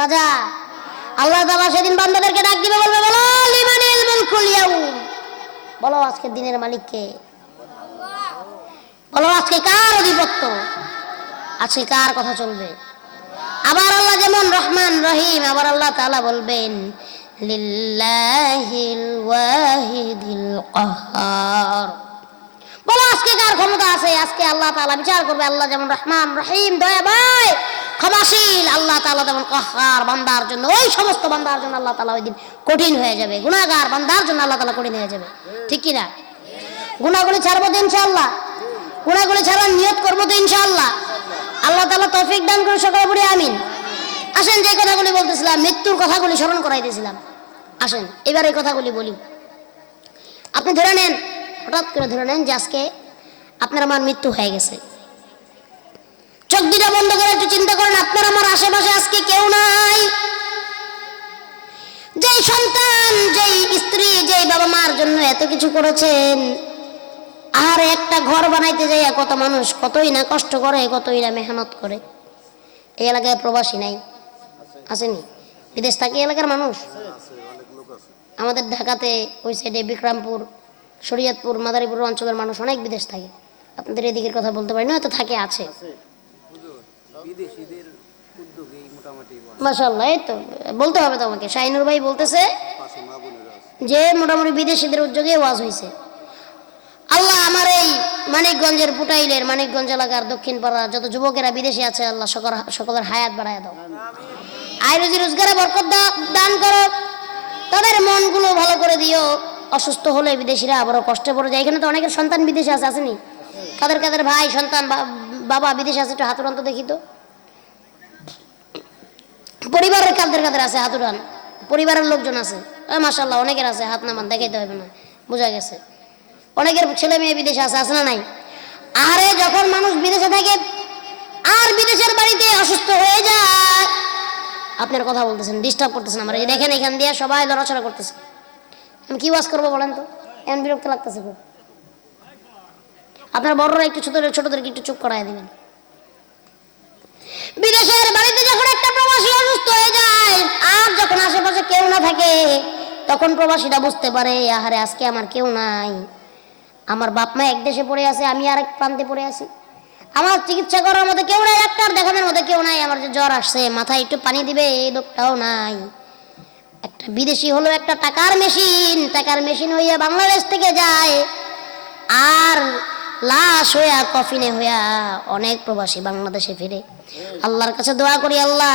রাজা আল্লাহ তাআলা সেদিন বান্দাদেরকে ডাক দিবে, বলবে বলো লিমানিল মুলকুল ইয়াউম, বলো আজকের দিনের মালিক কে, বলো আজকে কার আধিপত্য, আজকে কার কথা চলবে। আবার আল্লাহ যেমন রহমান রহিম, আবার আল্লাহ তাআলা বলবেন লিল্লাহিল ওয়াহিদিল কাহ্হার, বলো আজকে কার ক্ষমতা আছে। আজকে আল্লাহ তাআলা বিচার করবে। আল্লাহ যেমন রহমান রহিম দয়াময় ক্ষমাশীল, আল্লাহ তাআলা যেমন কাহ্হার, বান্দার জন্য, ওই সমস্ত বান্দার জন্য আল্লাহ তাআলা ওই দিন কঠিন হয়ে যাবে। গুনাহগার বান্দার জন্য আল্লাহ তাআলা কঠিন হয়ে যাবে, ঠিক কি না? গুনাহগুলি ছাড়বো তো ইনশাআল্লাহ, গুনাহগুলি ছাড়ার নিয়ত করবো তো ইনশাআল্লাহ। আল্লাহ তাআলা তৌফিক দান করে সকলে বলি আমিন। আসেন যে কথাগুলি বলতেছিলাম, মৃত্যুর কথাগুলি স্মরণ করাইতেছিলাম, আসেন এবার এই কথাগুলি বলি। আপনি ধরে নেন, হঠাৎ করে ধরে নেন যে আজকে আপনার আমার মৃত্যু হয়ে গেছে। চোখ দুটা বন্ধ করে একটু চিন্তা করেন, আপনার আমার আশেপাশে আজকে কেউ নাই। যেই সন্তান, যেই স্ত্রী, যেই বাবা মার জন্য এত কিছু করেছেন, আর একটা ঘর বানাইতে যাইয়া কত মানুষ কতই না কষ্ট করে, কতই না মেহনত করে। এই এলাকায় প্রবাসী নাই আসেনি? বিদেশ থাকে এলাকার মানুষ। আমাদের ঢাকাতে ওই সাইডে বিক্রমপুর, শরীয়তপুর, মাদারীপুর অঞ্চলের মানুষ অনেক বিদেশ থাকে। আপনাদের এদিকের কথা বলতে পারি না, হয়তো থাকে, আছে। মাশাআল্লাহ, এই তো বলতে হবে তোমাকে। শাহিনুর ভাই বলতেছে যে মোটামুটি বিদেশিদের উদ্যোগে ওয়াজ হয়েছে। আল্লাহ আমার এই মানিকগঞ্জের পুটাইলের মানিকগঞ্জ এলাকার দক্ষিণ পাড়া যত যুবকেরা বিদেশে আছে, আল্লাহ সকলের হায়াত বাড়ায় দাও, আয় রুজি রোজগারে বরকত দান করো, তাদের মনগুলো ভালো করে দিও। অসুস্থ হলে বিদেশিরা আবারও কষ্টে পড়ে যায়। এখানে তো অনেকের সন্তান বিদেশে আছে, আসেনি? কাদের কাদের ভাই সন্তান বাবা বিদেশে আছে, একটু হাত উড়ান তো দেখি তো। পরিবারের কাদের কাদের আছে হাত উড়ান, পরিবারের লোকজন আছে? মাশাআল্লাহ, অনেকের আছে, হাত নামান, দেখাইতে হবে না, বোঝা গেছে। অনেকের ছেলে মেয়ে বিদেশে আছে, আছে না নাই? আরে যখন মানুষ বিদেশে থাকে আর বিদেশের বাড়িতে অসুস্থ হয়ে যায়, আপনার কথা বলতেছেন, ডিস্টার্ব করতেছেন আমার, এই দেখেন এখান দিয়ে সবাই লড়াচড়া করতেছে। আমি কি ওয়াজ করবো বলেন তো, এমন বিরক্ত লাগতেছে খুব। আপনার বড়রা একটু ছোটদেরকে একটু চুপ করাই দিবেন। বিদেশের বাড়িতে যখন একটা প্রবাসী অসুস্থ হয়ে যায় আর যখন আশেপাশে কেউ না থাকে, তখন প্রবাসীরা বুঝতে পারে আহারে আজকে আমার কেউ নাই, আমার বাপ মা এক দেশে পড়ে আছে, আমি আরেক প্রান্তে পড়ে আছি, আমার চিকিৎসা করার মতো কেউ নাই, ডাক্তার দেখানোর মতো কেউ নাই, আমার যে জ্বর আসছে মাথায় একটু পানি দিবে এই লোকটাও নাই। একটা বিদেশি হলো একটা টাকার মেশিন হইয়া বাংলাদেশ থেকে যায়, আর লাশ হইয়া কফিনে হইয়া অনেক প্রবাসী বাংলাদেশে ফিরে। আল্লাহর কাছে দোয়া করি, আল্লাহ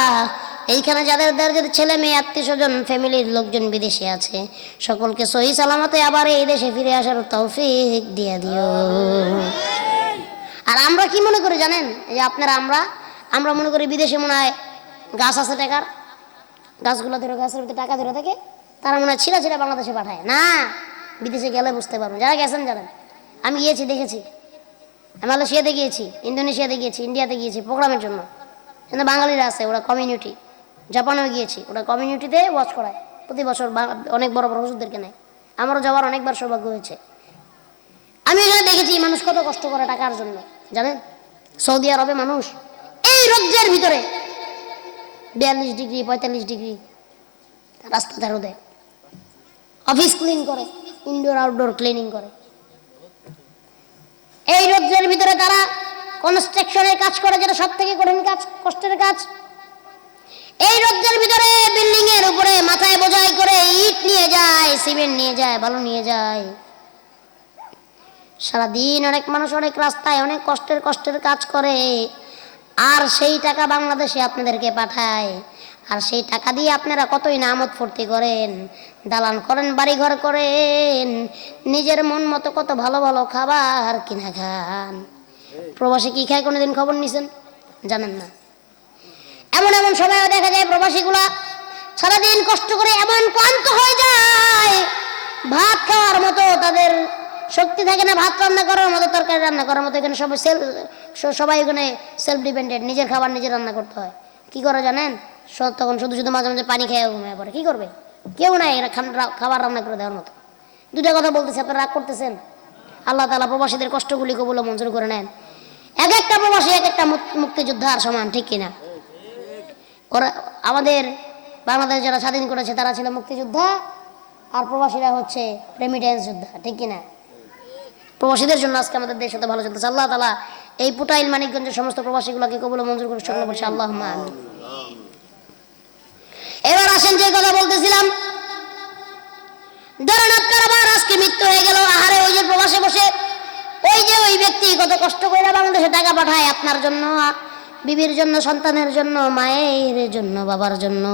এইখানে যাদের ছেলে মেয়ে আত্মীয় স্বজন ফ্যামিলির লোকজন বিদেশে আছে, সকলকে সহি সালামতে আবার এই দেশে ফিরে আসার তৌফিক দিয়ে দিও। আর আমরা কি মনে করি জানেন, এই যে আপনারা আমরা মনে করি বিদেশে মনে হয় গাছ আছে টাকার, গাছগুলো ধরে গাছের ভিতরে টাকা ধরে থাকে, তারা মনে হয় ছিঁড়া ছিঁড়া বাংলাদেশে পাঠায় না। বিদেশে গেলে বুঝতে পারবো, যারা গেছেন জানেন। আমি গিয়েছি, দেখেছি, মালয়েশিয়াতে গিয়েছি, ইন্দোনেশিয়াতে গিয়েছি, ইন্ডিয়াতে গিয়েছি প্রোগ্রামের জন্য। কিন্তু বাঙালিরা আছে, ওরা কমিউনিটি। জাপানেও গিয়েছি, ওরা কমিউনিটিতে ওয়াচ করায় প্রতি বছর, অনেক বড় বড় হুজুরদেরকে নেয়। আমারও যাওয়ার অনেকবার সৌভাগ্য হয়েছে। আমি এখানে দেখেছি মানুষ কত কষ্ট করে টাকার জন্য, জানেন? সৌদি আরবে মানুষ এই রোদ্রের ভিতরে 42 ডিগ্রি 45 ডিগ্রি রাস্তা রোদে অফিস ক্লিন করে, ইনডোর আউটডোর ক্লিনিং করে। এই রোদ্রের ভিতরে তারা কনস্ট্রাকশনের কাজ করে, যেটা সব থেকে কঠিন কাজ, কষ্টের কাজ। এই রোদ্রের ভিতরে বিল্ডিং এর উপরে মাথায় বোঝাই করে ইট নিয়ে যায়, সিমেন্ট নিয়ে যায়, বালু নিয়ে যায়। সারাদিন অনেক মানুষ অনেক রাস্তায় অনেক কষ্টের কাজ করে, আর সেই টাকা বাংলাদেশে আপনাদেরকে পাঠায়। আর সেই টাকা দিয়ে আপনারা কতই না আমোদ ফুর্তি করেন, দালান করেন, বাড়ি ঘর করেন, নিজের মন মতো কত ভালো ভালো খাবার কিনা খান। প্রবাসী কি খায় কোনোদিন খবর নিছেন? জানেন না। এমন এমন সময়ও দেখা যায় প্রবাসীগুলা সারাদিন কষ্ট করে এমন ক্লান্ত হয়ে যায়, ভাত খাওয়ার মতো তাদের শক্তি থাকে না, ভাত রান্না করার মতো, তরকারি রান্না করার মতো। এখানে সবাই এখানে সেলফ ডিপেন্ডেন্ট, নিজের খাবার নিজে রান্না করতে হয়। কি করে জানেন? তখন শুধু মাঝে মাঝে পানি খেয়ে ঘুমিয়ে পড়ে। কি করবে? কেউ নাই এরা খাবার রান্না করে দেওয়ার মতো। দুটা কথা বলতেছে, আপনারা রাগ করতেছেন? আল্লাহ তাআলা প্রবাসীদের কষ্টগুলি কবুল মঞ্জুর করে নেন। এক একটা প্রবাসী এক একটা মুক্তিযোদ্ধার সমান, ঠিক কিনা? ওরা আমাদের বাংলাদেশ যারা স্বাধীন করেছে তারা ছিল মুক্তিযোদ্ধা, আর প্রবাসীরা হচ্ছে রেমিটেন্স যোদ্ধা, ঠিক কিনা? প্রবাসীদের জন্য আজকে আমাদের দেশ হতে ভালো চলতেছে। আল্লাহ তাআলা এই পুটাইল মানিকগঞ্জের সমস্ত প্রবাসীগুলোকে কবুল ও মঞ্জুর করে সকলে বলছে আল্লাহুম্মা আমিন। এবার আসেন যে কথা বলতেছিলাম, ধরেন আপনার আবার আজকে মৃত্যু হয়ে গেল, আহারে ওই যে প্রবাসে বসে ওই যে ওই ব্যক্তি কত কষ্ট করে বাংলাদেশে টাকা পাঠায় আপনার জন্য, বিবির জন্য, সন্তানের জন্য, মায়ের জন্য, বাবার জন্য।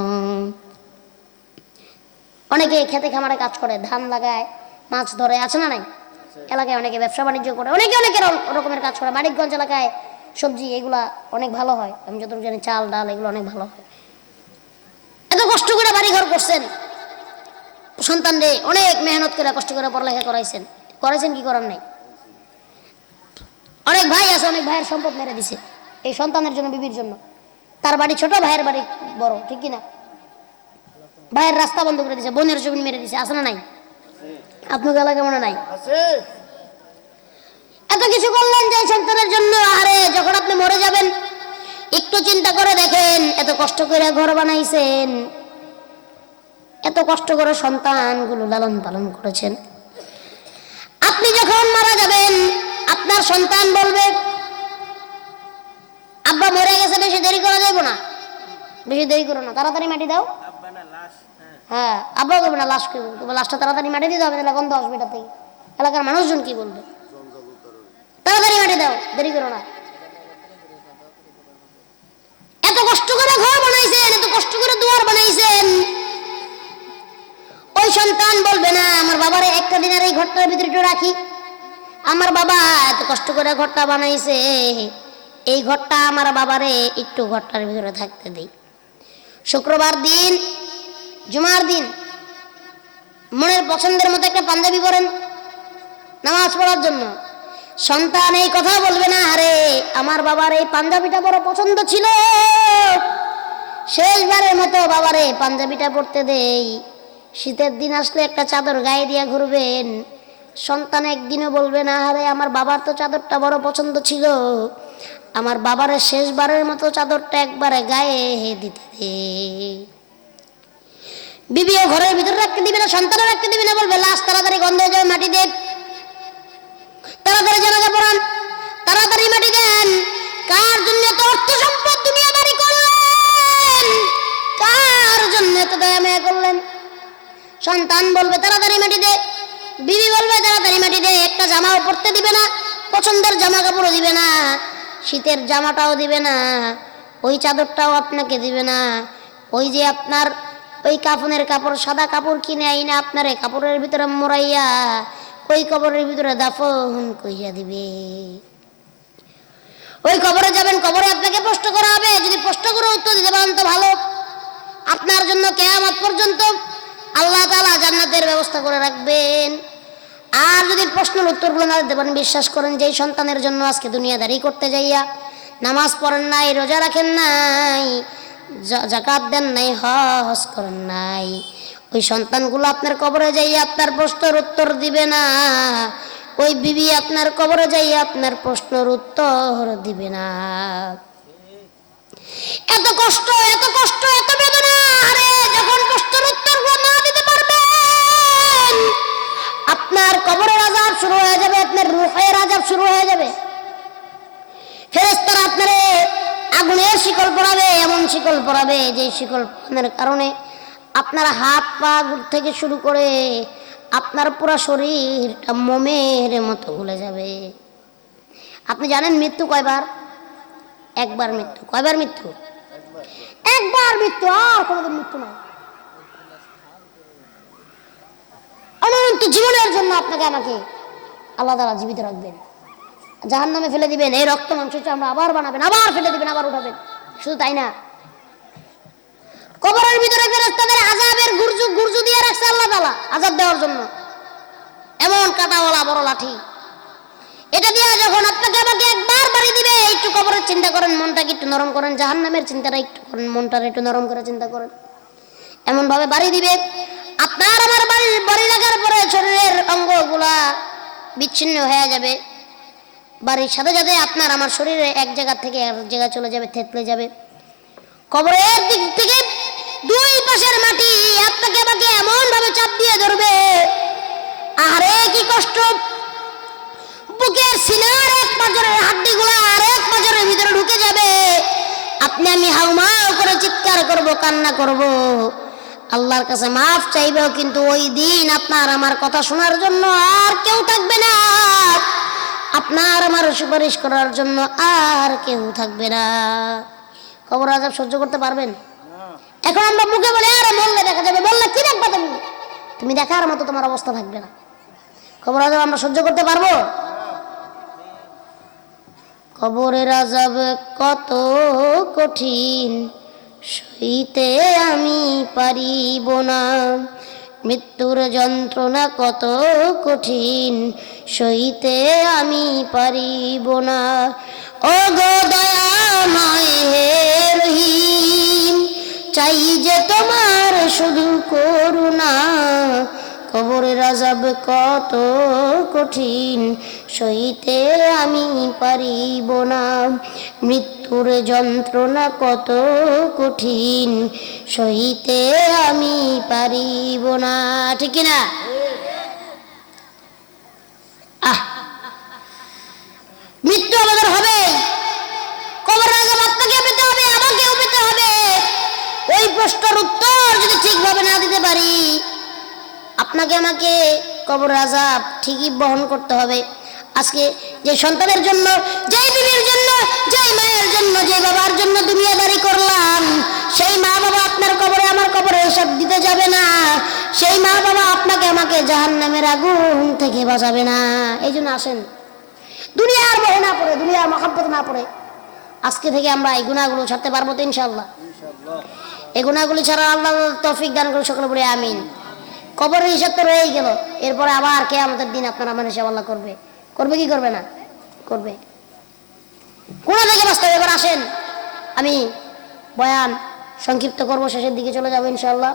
অনেকে খেতে খামারে কাজ করে, ধান লাগায়, মাছ ধরে, আছে না নাই? এলাকায় অনেকে ব্যবসা বাণিজ্য করে, অনেকে অনেক রকমের কাজ করে। মানিকগঞ্জ এলাকায় সবজি এগুলা অনেক ভালো হয়, আমি যতটুকু জানি চাল ডাল এগুলো অনেক ভালো হয়। এত কষ্ট করে বাড়ি ঘর করছেন, সন্তানরে অনেক মেহনত করে কষ্ট করে পড়ালেখা করাইছেন, কি করার নাই? অনেক ভাই আছে, অনেক ভাইয়ের সম্পদ মেরে দিছে এই সন্তানের জন্য, বিবির জন্য। তার বাড়ি ছোট, ভাইয়ের বাড়ি বড়, ঠিক কিনা? ভাইয়ের রাস্তা বন্ধ করে দিছে, বোনের জমি মেরে দিছে, আছে না নাই? আপনার এলাকা মনে নাই? এত কিছু করলেন যে সন্তানের জন্য। আরে যখন আপনি মরে যাবেন একটু চিন্তা করে দেখেন, এত কষ্ট করে ঘর বানাইছেন, এত কষ্ট করে সন্তানগুলো লালন পালন করেছেন। আপনি যখন মারা যাবেন আপনার সন্তান বলবে আব্বা মরে গেছে, বেশি দেরি করা যাবে না, বেশি দেরি করো না, তাড়াতাড়ি মাটি দাও। হ্যাঁ, আব্বা করবে না, লাশ করবে, তোমার লাশটা তাড়াতাড়ি মাটি দিতে হবে, তাহলে গন্ধ আসবে এটা থেকে, এলাকার মানুষজন কি বলবে? তাড়াতাড়ি মাটি দাও, দেরি করো না। এত কষ্ট করে ঘর বানাইছেন, এত কষ্ট করে দুয়ার বানাইছেন, ওই সন্তান বলবে না আমার বাবারে একটা দিনের এই ঘরটার ভিতরে একটু রাখি, আমার বাবা এত কষ্ট করে ঘরটা বানাইছে, এই ঘরটা আমার বাবারে একটু ঘরটার ভিতরে থাকতে দেই। শুক্রবার দিন, জুমার দিন মনের পছন্দের মতো একটা পাঞ্জাবি পরেন নামাজ পড়ার জন্য, সন্তান এই কথা বলবে না আরে আমার বাবার এই পাঞ্জাবিটা বড় পছন্দ ছিল, শেষবারের মতো বাবারে পাঞ্জাবিটা পরতে দেই। শীতের দিন আসলে একটা চাদর গায়ে দিয়া ঘুরবেন, সন্তান একদিনও বলবে না আরে আমার বাবার তো চাদরটা বড় পছন্দ ছিল, আমার বাবারে শেষবারের মতো চাদরটা একবারে গায়ে দিতে দে। বিবিও ঘরের ভিতরে রাখতে দিবে না, সন্তানও রাখতে দিবে না, বলবে লাশ তাড়াতাড়ি গন্ধ হয়ে যাবে, মাটি দেন, তাড়াতাড়ি জানাজা পড়ান, তাড়াতাড়ি মাটি দেন। কার জন্য এত অর্থ সম্পদ দুনিয়াদারি করলেন, কার জন্য এত দয়া মায়া করলেন? সন্তান বলবে তাড়াতাড়ি মাটি দে, বিবি বলবে তাড়াতাড়ি মাটি দে। একটা জামাও পরতে দিবে না, পছন্দের জামা কাপড়ও দিবে না, শীতের জামাটাও দিবে না, ওই চাদরটাও আপনাকে দিবে না, ওই যে আপনার ওই কাফনের কাপড়, সাদা কাপড় কিনে আইনা আপনার এই কাপড়ের ভিতরে মোড়াইয়া ওই কবরের ভিতরে দাফন কইয়া দিবে। ওই কবরে যাবেন, কবরে আপনাকে প্রশ্ন করা হবে, যদি প্রশ্ন করে উত্তর দিতে পারেন তো ভালো, আপনার জন্য কিয়ামত পর্যন্ত আল্লাহ তাআলা জান্নাতের ব্যবস্থা করে রাখবেন। আর যদি প্রশ্নের উত্তরগুলো না দিতে পারেন, বিশ্বাস করেন যে সন্তানের জন্য আজকে দুনিয়াদারি করতে যাইয়া নামাজ পড়েন নাই, রোজা রাখেন নাই, যাকাত দেন নাই, হজ করেন নাই, ওই সন্তানগুলো আপনার কবরে যাইয়া আপনার প্রশ্নের উত্তর দিবে না, ওই বিবি আপনার কবরে যাইয়া আপনার প্রশ্নের উত্তর দিবে না। এত কষ্ট, এত কষ্ট, এত বেদনা, আরে যখন প্রশ্নের উত্তর না দিতে পারবেন আপনার কবরের আযাব শুরু হয়ে যাবে, আপনার রূহের আযাব শুরু হয়ে যাবে। ফেরেশতারা আপনারে আগুনের শিকল পরাবে, এমন শিকল পরাবে যে শিকল পরানোর কারণে আপনার হাত পা থেকে শুরু করে আপনার পুরো শরীরটা মোমের মতো গলে যাবে। আপনি জানেন মৃত্যু কয়বার? একবার মৃত্যু। কয়বার মৃত্যু? একবার মৃত্যু, আর কোনোদিন মৃত্যু নয়। অনন্ত জীবনের জন্য আপনাকে আমাকে আল্লাহ তাআলা জীবিত রাখবেন, জাহান্নামে ফেলে দিবেন, এই রক্ত মাংস চামড়া আবার বানাবেন, আবার ফেলে দিবেন, আবার উঠাবেন। শুধু তাই না, কবরের ভিতরে ফেরেশতাদের আযাবের গুরজু দিয়ে রাখছে আল্লাহ তাআলা আযাব দেওয়ার জন্য, এমন কাঁটাওয়ালা বড় লাঠি। এটা দিয়ে যখন আপনাকে আমাকে একবার বাড়ি দিবে, একটু কবরের চিন্তা করেন, মনটাকে একটু নরম করেন, জাহান্নামের চিন্তাটা একটু করেন, মনটা একটু নরম করে চিন্তা করেন। এমন ভাবে বাড়ি দিবে আপনার আমার বাড়ি লাগার পরে শরীরের অঙ্গগুলা বিচ্ছিন্ন হয়ে যাবে, বাড়ির সাথে সাথে আপনার আমার শরীরে এক জায়গা থেকে এক জায়গায় চলে যাবে, থেতলে যাবে। কবরের দিক থেকে দুই পাশের মাটি আপনাকে আমাকে এমন ভাবে চাপ দিয়ে ধরবে, আরে কি কষ্ট! বুকের সিনার এক পাঁজরের হাড্ডিগুলো আর এক পাঁজরের ভিতরে ঢুকে যাবে। আপনি আমি হাউমাউ করে চিৎকার করব, কান্না করব, আল্লাহর কাছে মাফ চাইবেও, কিন্তু ওই দিন আপনার আমার কথা শোনার জন্য আর কেউ থাকবে না, আপনার আমার সুপারিশ করার জন্য আর কেউ থাকবে না। কবর আযাব সহ্য করতে পারবেন? এখন আমরা মুখে বলে আরে মরলে দেখা যাবে, বললে কি দেখবা তুমি? তুমি দেখার মতো তোমার অবস্থা থাকবে না। কবর আযাব আমরা সহ্য করতে পারবো? কবরের আযাব কত কঠিন, সইতে আমি পারিব না। মৃত্যুর যন্ত্রণা কত কঠিন, সইতে আমি পারিব না। ও গো দয়াময় হে রহিম, চাই যে তোমার শুধু করুণা। কবরের আযাব কত কঠিন, সইতে আমি পারিব না। মৃত্যুর যন্ত্রণা কত কঠিন, সইতে আমি পারিব না। ঠিক না? মৃত্যু আমাদের হবে, কবরের আযাব আপনাকেও পেতে হবে, আমাকেও পেতে হবে। ওই প্রশ্নের উত্তর যদি ঠিকভাবে না দিতে পারি, আপনাকে আমাকে কবর আযাব ঠিকই বহন করতে হবে। আজকে যে সন্তানের জন্য, যে বিবির জন্য, যে মায়ের জন্য, যে বাবার জন্য দুনিয়াদারি করলাম, সেই মা বাবা আপনার কবরে আমার কবরে এসব দিতে যাবে না। সেই মা বাবা আপনাকে আমাকে জাহান্নামের আগুন থেকে বাঁচাবে না। এই জন্য আসেন, দুনিয়ার মোহে না পড়ে, দুনিয়ার মহাব্বত না পড়ে আজকে থেকে আমরা এই গুনাহগুলো ছাড়তে পারবো তো ইনশাআল্লাহ? এই গুনাহগুলি ছাড়া আল্লাহ তৌফিক দান করে সকলে বলে আমিন। কবরের হিসাব তো রয়েই গেল, এরপরে আবার কিয়ামতের দিন আপনার আমার হিসাব আল্লাহ করবে। করবে কি করবে না? করবে। কোন থেকে বাঁচতে হবে? এবার আসেন, আমি বয়ান সংক্ষিপ্ত করবো, শেষের দিকে চলে যাবো ইনশাআল্লাহ।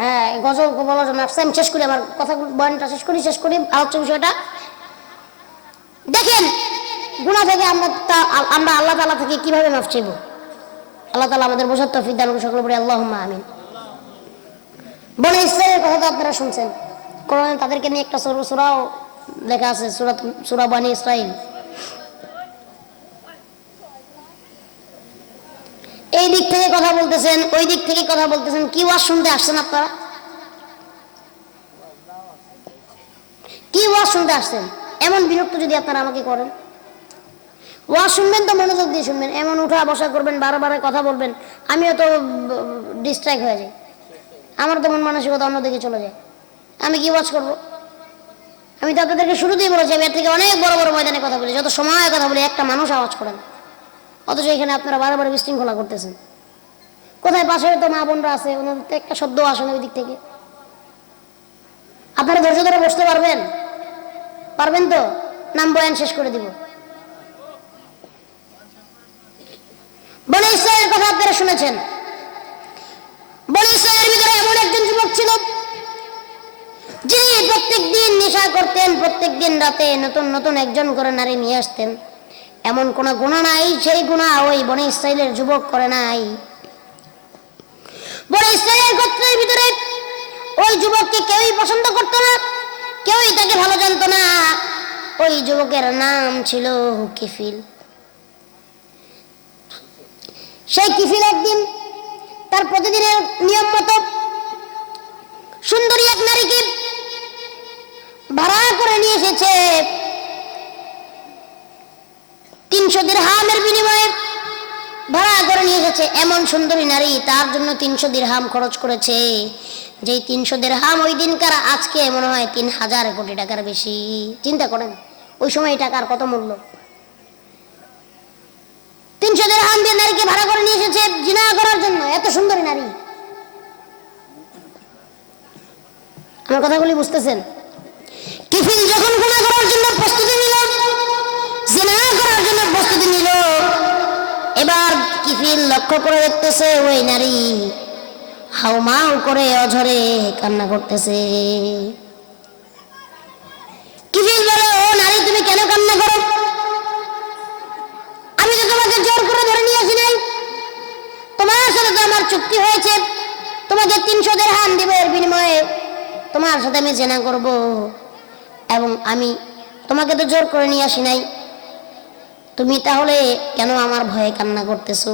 হ্যাঁ, গজল বলার জন্য আমি শেষ করি, আমার কথা বয়ানটা শেষ করি আলোচ্য বিষয়টা। দেখেন, গুনাহ থেকে আমরা আল্লাহ তাআলা থেকে কিভাবে মাফ চাইব। আল্লাহ তাআলা আমাদের বোঝার তৌফিক দান করে সকলে বলে আল্লাহুম্মা আমিন। বনে ইসরাইলের কথা তো আপনারা শুনছেন, কোরআনে তাদেরকে নিয়ে একটা সূরাও লেখা আছে, সূরা বনি ইসরাইল। এই দিক থেকে কথা বলতেছেন, ওই দিক থেকে কথা বলতেছেন, কি ওয়াজ শুনতে আসছেন আপনারা? কি ওয়াজ শুনতে আসছেন? এমন বিরক্ত যদি আপনারা আমাকে করেন, ওয়াজ শুনবেন তো মনোযোগ দিয়ে শুনবেন, এমন উঠা বসা করবেন, বারবার কথা বলবেন, আমিও তো ডিস্ট্রাক্ট হয়ে যাই, আমার তো মন মানসিকতা অন্যদিকে চলে যায়। আমি কি ওয়াজ করবো? আমি তো আপনাদেরকে শুরুতেই বলেছি, আমি এর থেকে অনেক বড় বড় ময়দানে কথা বলি, যত সময় কথা বলি, একটা মানুষ আওয়াজ করেন, অথচ এখানে আপনারা বারবার বিশৃঙ্খলা করতেছেন। কোথায় পাশে তো মা বোনরা আছে, ওনাদের তো একটা শব্দ আসে না ওই দিক থেকে। আপনারা ধৈর্য ধরে বসতে পারবেন? পারবেন তো? নাম বয়ান শেষ করে দিব। বনি ইসরাইলের কথা আপনারা শুনেছেন। বনি ইসরাইলের ভিতরে এমন একজন যুবক ছিল, যিনি প্রত্যেক দিন নেশা করতেন, প্রত্যেক দিন রাতে নতুন নতুন একজন করে নারী নিয়ে আসতেন। এমন কোন গুনাহ নাই, সেই গুনাহ ওই বনি ইসরাইলের যুবক করে নাই। বনি ইসরাইলের গোত্রের ভিতরে ওই যুবককে কেউই পছন্দ করতো না, কেউই তাকে ভালো জানতো না। ওই যুবকের নাম ছিল কিফিল। সেই কিফিল একদিন তার প্রতিদিনের নিয়ম মতো সুন্দরী এক নারীকে ভাড়া করে নিয়ে এসেছে। 300 দিরহামের বিনিময়ে ভাড়া করে নিয়ে এসেছে। এমন সুন্দরী নারী, তার জন্য 300 দিরহাম খরচ করেছে। যেই 300 দিরহাম ওই দিনকার আজকে মনে হয় 3000 কোটি টাকার বেশি। চিন্তা করেন ওই সময় টাকার কত মূল্য। 300 দিরহাম দিয়ে নারীকে ভাড়া করে নিয়ে এসেছে জিনা করার জন্য। এত সুন্দরী নারী, আমার কথাগুলি বুঝতেছেন? কিফিল যখন গুনাহ করার জন্য প্রস্তুতি নিল, জিনা করার জন্য প্রস্তুতি নিল, এবার কিফিল লক্ষ্য করে দেখতেছে ওই নারী হাউমাউ করে অঝরে কান্না করতেছে। কিফিল বলে, ও নারী, তুমি কেন কান্না করো? আমি তো তোমাকে জোর করে ধরে নিয়ে আসি নাই। আমার চুক্তি হয়েছে, তোমাকে 300 দিরহাম দিব, এর বিনিময়ে তোমার সাথে আমি জেনা করব। এবং আমি তোমাকে তো জোর করে নিয়ে আসি নাই, তুমি তাহলে কেন আমার ভয়ে কান্না করতেছো?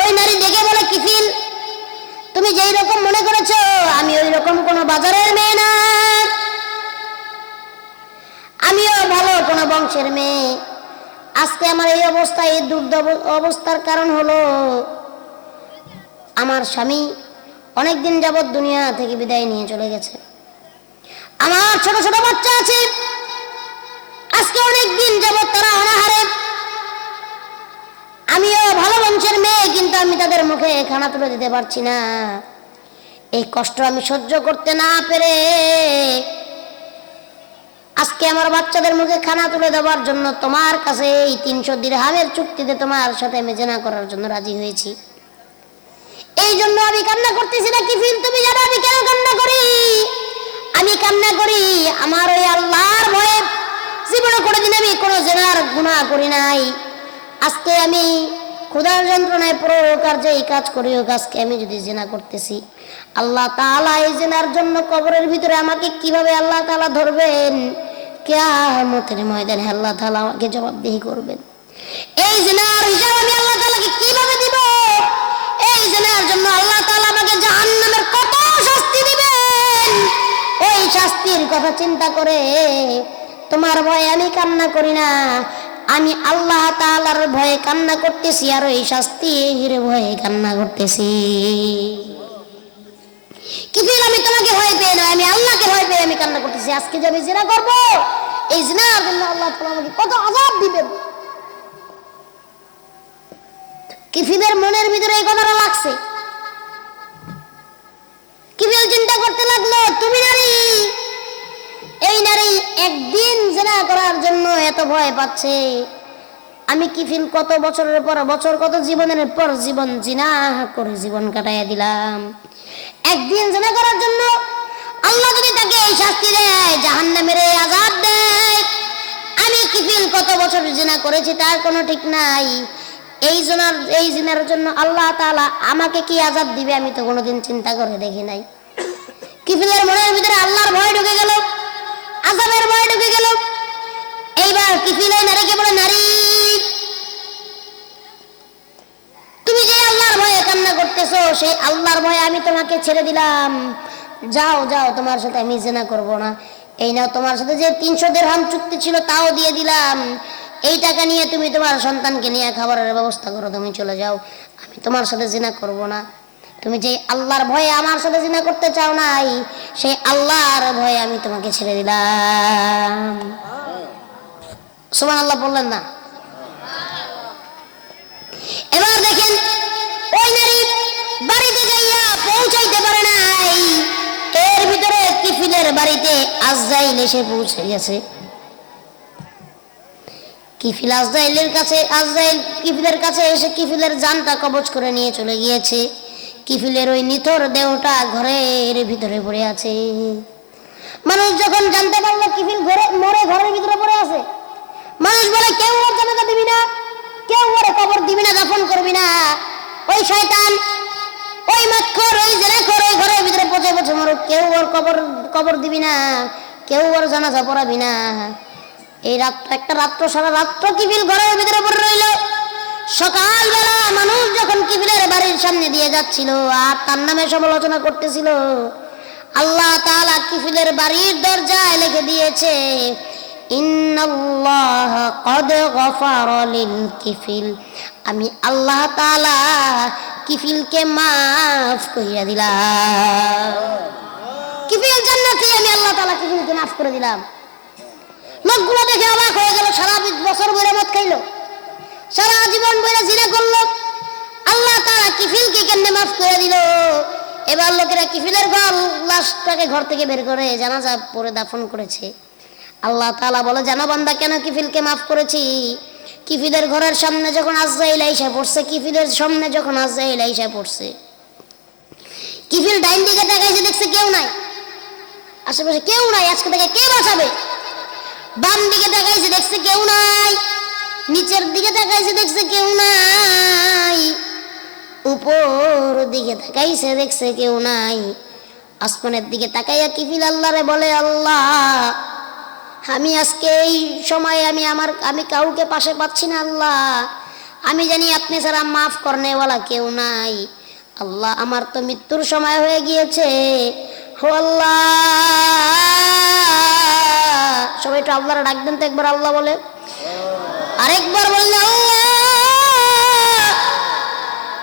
ওই নারী দেখে বলে, কিফিল, তুমি যেই রকম মনে করেছো আমি ওই রকম কোনো বাজারের মেয়ে না, আমিও ভালো কোনো বংশের মেয়ে। আজকে আমার এই অবস্থা, এই দুর্দশা অবস্থার কারণ হলো আমার স্বামী অনেকদিন যাবৎ দুনিয়া থেকে বিদায় নিয়ে চলে গেছে। আমার ছোট ছোট বাচ্চা আছে, আজকে অনেকদিন যাবৎ তারা অনাহারে। আমিও ভালো বংশের মেয়ে, কিন্তু আমি তাদের মুখে খানা তুলে দিতে পারছি না। এই কষ্ট আমি সহ্য করতে না পেরে আজকে আমার বাচ্চাদের মুখে খানা তুলে দেওয়ার জন্য তোমার কাছে এই 300 দিরহামের চুক্তিতে তোমার সাথে আমি জেনা করার জন্য রাজি হয়েছি। এই জন্য আমি কান্না করতেছি না কিফিল, তুমি জানো আমি কেন কান্না করি? আমি কান্না করি আমার ওই আল্লাহর ভয়ে। জীবনে কোনোদিন আমি কোনো জেনার গুনাহ করি নাই। আজকে আমি ক্ষুধার যন্ত্রণায় প্রকার যে এই কাজ করি, ও কাজকে আমি যদি জেনা করতেছি, আল্লাহ তাআলা এই জেনার জন্য কবরের ভিতরে আমাকে কিভাবে আল্লাহ তাআলা ধরবেন? কিয়ামতের ময়দানে আল্লাহ তাআলা আমাকে জবাবদিহি করবেন। এই জেনার হিসাব আমি আল্লাহ তাআলাকে কিভাবে দিব? এই জেনার জন্য আল্লাহ তাআলা আমাকে জাহান্নামের কত শাস্তি দিবেন, ওই শাস্তির কথা চিন্তা করে তোমার ভয়ে আমি কান্না করি না, আমি আল্লাহ তাআলার ভয়ে কান্না করতেছি, আর ওই শাস্তির ভয়ে কান্না করতেছি। কিফিল, আমি তোমাকে ভয় পেয়ে নয়, আমি আল্লাহকে ভয় পেয়ে আমি কান্না করতেছি। আজকে যে আমি জিনা করব, এই জিনার জন্য আল্লাহ তাআলা আমাকে কত আযাব দিবেন। কিফিলের মনের ভিতরে এই কথাটা লাগছে। কিফিল চিন্তা করতে লাগলো, তুমি নারী, এই নারী একদিন জিনা করার জন্য এত ভয় পাচ্ছে। আমি কিফিল কত বছরের পর বছর, কত জীবনের পর জীবন জিনা করে জীবন কাটাইয়া দিলাম। একদিন জিনা করার জন্য আল্লাহ যদি তাকে এই শাস্তি দেয়, জাহান্নামের এই আযাব দেয়, আমি কিফিল কত বছর জিনা করেছি তার কোনো ঠিক নাই। এই জিনার জন্য আল্লাহ তাআলা আমাকে কি আযাব দিবে আমি তো কোনোদিন চিন্তা করে দেখি নাই। কিফিলের মনের ভিতরে আল্লাহর ভয় ঢুকে গেল, আযাবের ভয় ঢুকে গেল। এইবার কিফিল এই নারীকে বলে, নারী, তুমি যে আল্লাহর ভয়ে কান্না করতেছো, সেই আল্লাহর ভয়ে আমি তোমাকে ছেড়ে দিলাম। যাও যাও, তোমার সাথে আমি জিনা করব না। এই নাও, তোমার সাথে যে 300 দিরহাম চুক্তি ছিল তাও দিয়ে দিলাম। এই টাকা নিয়ে তুমি তোমার সন্তানকে নিয়ে খাবারের ব্যবস্থা করো, তুমি চলে যাও, আমি তোমার সাথে জিনা করব না। তুমি যে আল্লাহর ভয়ে আমার সাথে জিনা করতে চাও নাই, সেই আল্লাহর ভয়ে আমি তোমাকে ছেড়ে দিলাম। সুবহানাল্লাহ বললেন না? এবার দেখেন, ওই নারী বাড়িতে যাইয়া পৌঁছাইতে পারে নাই, এর ভিতরে কিফিলের বাড়িতে আজরাইল এসে পৌঁছে গেছে। আজরাইল কিফিলের কাছে এসে কিফিলের জানটা কবজ করে নিয়ে চলে গিয়েছে। কিফিলের ওই নিথর দেহটা ঘরের ভিতরে পড়ে আছে। মানুষ যখন জানতে পারলো কিফিল মরে ঘরের ভিতরে পড়ে আছে, মানুষ বলে, কেউ ওর জানাজা দিবি না, কেউ ওর কবর দিবি না, দাফন করবি না। ওই শয়তান, ওই মক্খর, ওই জেনাখোর ওই ঘরের ভিতরে পচে পচে মরুক, কেউ ওর কবর দিবি না, কেউ ওর জানাজা পড়াবি না। এই রাত্র সারা রাত্র কিফিল ঘরের ভিতরে পড়ে রইল। সকালবেলা মানুষ যখন কিফিলের বাড়ির সামনে দিয়ে যাচ্ছিল আর তার নামে সমালোচনা করতেছিল, আল্লাহ তাআলা কিফিলের বাড়ির দরজায় লিখে দিয়েছে, ইন্নাল্লাহ ক্বাদ গফারা লিল কিফিল, আমি আল্লাহ তাআলা কিফিলকে মাফ কইরা দিলাম। কিফিল জান্নাতি, আমি আল্লাহ তাআলা কিফিলকে মাফ করে দিলাম। লোকগুলো দেখে অবাক হয়ে গেল। সারা বছর বইরা মদ খাইলো, সারা জীবন বইরা জিনা করলো, আল্লাহ তাআলা কিফিলকে কেমনে মাফ করে দিল? এবার লোকেরা কিফিলের লাশটাকে ঘর থেকে বের করে জানাজা পড়ে দাফন করেছে। আল্লাহ তাআলা বলে, জানো বান্দা, কেন কিফিলকে মাফ করেছি? কিফিলের ঘরের সামনে যখন আজরাইল আইসা পড়ছে, কিফিলের সামনে যখন আজরাইল আইসা পড়ছে, কিফিল ডাইন দিকে তাকাইছে, দেখছে কেউ নাই, আশেপাশে কেউ নাই, আজকে থেকে কে বাঁচাবে? বাম দিকে তাকাইছে, দেখছে কেউ নাই, নিচের দিকে তাকাইছে, দেখছে কেউ নাই, উপর দিকে তাকাইছে, দেখছে কেউ নাই। আসমানের দিকে তাকাইয়া কিফিল আল্লাহরে বলে, আল্লাহ আমি আজকে এই সময় আমি কাউকে পাশে পাচ্ছি না আল্লাহ, আমি জানি আপনি ছাড়া মাফ করনেওয়ালা কেউ নাই। আল্লাহ আমার তো মৃত্যুর সময় হয়ে গিয়েছে, হো আল্লাহ। সবাই একটু আল্লাহরে ডাক দেন তো একবার, আল্লাহ বলে। আরেকবার বললেন আল্লাহ।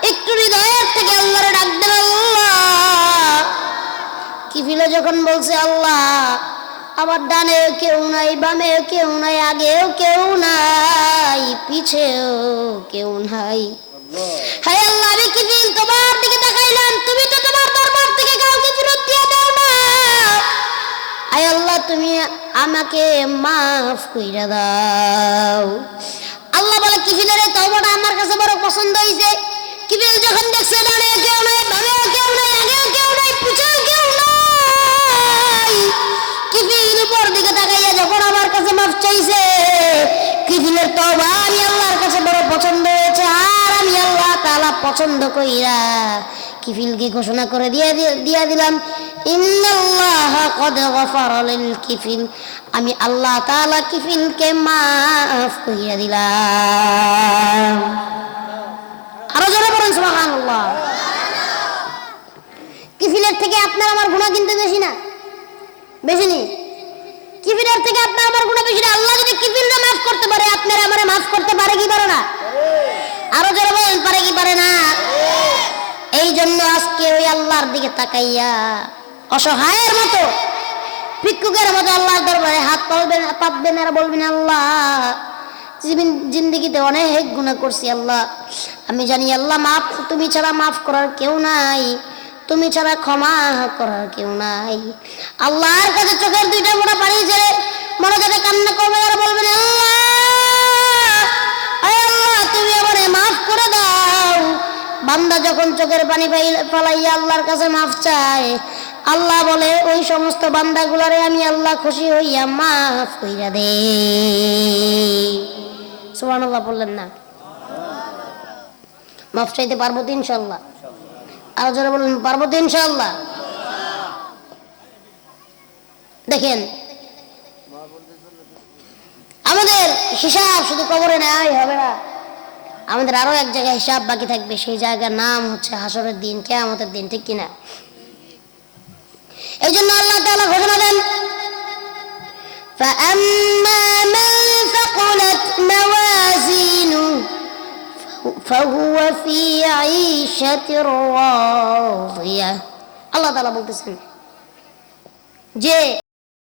একটু হৃদয়ের থেকে আল্লাহরে ডাক দেন, আল্লাহ। কিফিলে যখন বলছে আল্লাহ আমার ডানেও কেউ নাই, বামেও কেউ নাই, আগেও কেউ নাই, পিছেও কেউ নাই, হায় আল্লাহ আমি কিফিল তোমার দিকে তাকাইলাম, তুমি তো তোমার দরবার থেকে কাউকে ফেরত দিয়ে দাও না। আয় আল্লাহ তুমি আমাকে মাফ কইরা দাও। আল্লাহ বলে কিফিলের এই তওবাটা আমার কাছে বড় পছন্দ হয়েছে। কিফিল যখন দেখছে ডানে কেউ নাই, বামেও কেউ নাই, আগেও কেউ নাই, পিছেও কেউ নাই, কিফিল উপর দিকে তাকাইয়া যখন আমার কাছে মাফ চাইছে, কিফিলের তওবা আমি আল্লাহর কাছে বড় পছন্দ হয়েছে। আর আমি আল্লাহ তাআলা পছন্দ কইরা কিফিলকে ঘোষণা করে দিয়া দিলাম, ইন্নাল্লাহা ক্বাদ গফারা লিল কিফিল, আমি আল্লাহ তাআলা কিফিলকে মাফ কইরা দিলাম। আরো জোরে বলেন সুবহানাল্লাহ। কিফিলের থেকে আপনার আমার গুনাহ কিন্তু বেশি না, বেশি নেই। কিফিলের থেকে আপনার আমার গুনাহ বেশি না। আল্লাহ যদি কিফিলকে মাফ করতে পারে, আপনার আমারে মাফ করতে পারে কি পারে না? আরো জোরে বলেন, পারে কি পারে না? এই জন্য আজকে ওই আল্লাহর দিকে তাকাইয়া অসহায়ের মতো, ভিক্ষুকের মতো আল্লাহর দরবারে হাত পাতবেন আর বলবেন, আল্লাহ জিন্দেগিতে অনেক গুনাহ করছি আল্লাহ, আমি জানি আল্লাহ মাফ, তুমি ছাড়া মাফ করার কেউ নাই, তুমি ছাড়া ক্ষমা করার কেউ নাই। আল্লাহর কাছে চোখের দুইটা মোটা পানি ছেড়ে মনোযোগে কান্না করবেন আর বলবেন, আল্লাহ তুমি আমারে মাফ করে দাও। বান্দা যখন চোখের পানি ফালাইয়া আল্লাহর কাছে মাফ চায়, আল্লাহ বলে ওই সমস্ত বান্দাগুলারে আমি আল্লাহ খুশি হইয়া মাফ কইরা দেই। সুবহানাল্লাহ বললেন না? মাফ চাইতে পারবো তো ইনশাআল্লাহ? আর যারা বলেন পারবো তো ইনশাআল্লাহ? দেখেন আমাদের হিসাব শুধু কবরে নেওয়াই হবে না, আমাদের আরো এক জায়গায় হিসাব বাকি থাকবে। সেই জায়গার নাম হচ্ছে হাসরের দিন, কিয়ামতের দিন, ঠিক কিনা? এই জন্য আল্লাহ তাআলা ঘোষণা দেন, فَأَمَّا مَنْ ثَقُلَتْ مَوَازِينُهُ فَهُوَ فِي عِيشَةٍ رَاضِيَةٍ। আল্লাহ তাআলা বলতেছেন যে